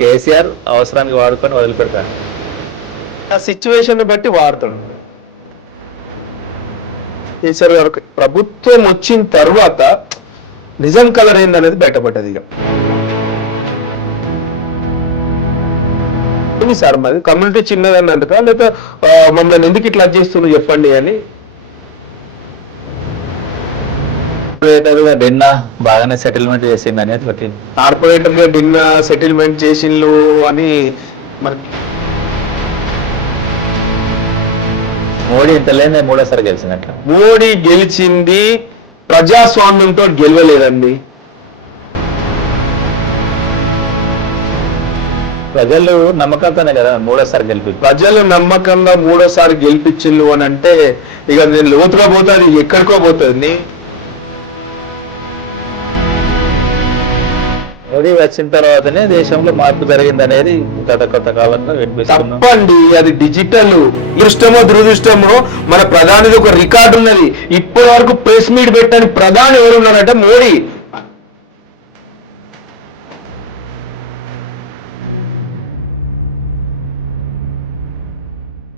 కేసీఆర్ అవసరానికి వాడుకొని వదిలిపెడతాడు. ఆ సిచ్యువేషన్ బట్టి వాడుతాడు. కేసీఆర్ గారు ప్రభుత్వం వచ్చిన తర్వాత నిజం కలర్ ఏందనేది బయటపడ్డది. ఇక సార్ మాది కమ్యూనిటీ చిన్నదని అంట లేదా మమ్మల్ని ఎందుకు ఇట్లా చేస్తున్నారు చెప్పండి అని. డిన్నా బాగానే సెటిల్మెంట్ చేసింది అనేది పట్టింది. కార్పొరేటర్ గా డిన్నా సెటిల్మెంట్ చేసిండ్రు అని మనకి మోడీ ఇంత లేని మూడోసారి గెలిచినట్లు. మోడీ గెలిచింది ప్రజాస్వామ్యంతో గెలవలేదండి. ప్రజలు నమ్మకంతోనే కదా మూడోసారి ప్రజలు నమ్మకంగా మూడోసారి గెలిపించిండ్రు అని అంటే ఇక నేను లోతుగా పోతుంది, ఎక్కడికో పోతుంది. మోడీ వచ్చిన తర్వాతనే దేశంలో మార్పు జరిగింది అనేది గత కొత్త కాలంలో వినిపిస్తుంది. తప్పండి, అది డిజిటల్. దృష్టమో దురదృష్టమో మన ప్రధానిది ఒక రికార్డు ఉన్నది. ఇప్పటి వరకు ప్రెస్ మీట్ పెట్టని ప్రధాని ఎవరు ఉన్నారంటే మోడీ.